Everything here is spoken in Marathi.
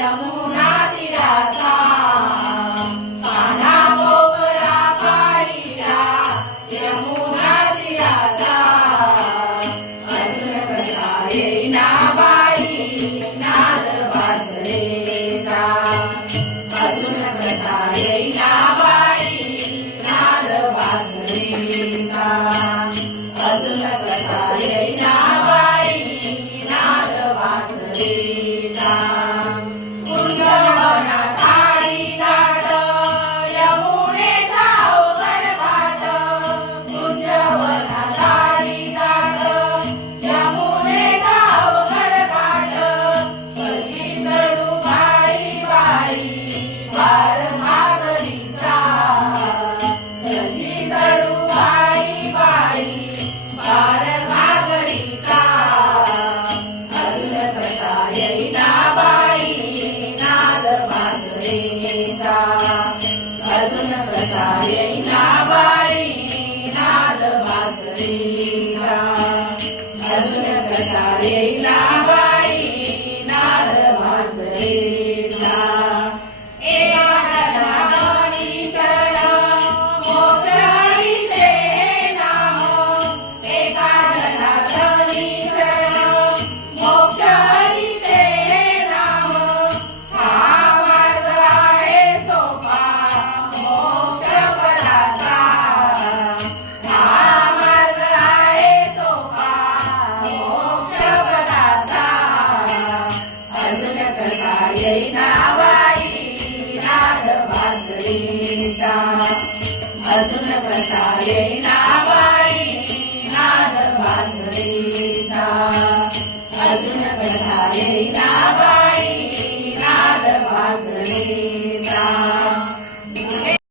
Gracias. त्यांचा अजून कसा येईना बाळी नाद भाजरीचा अजून कसा येईना अजून कसा येईना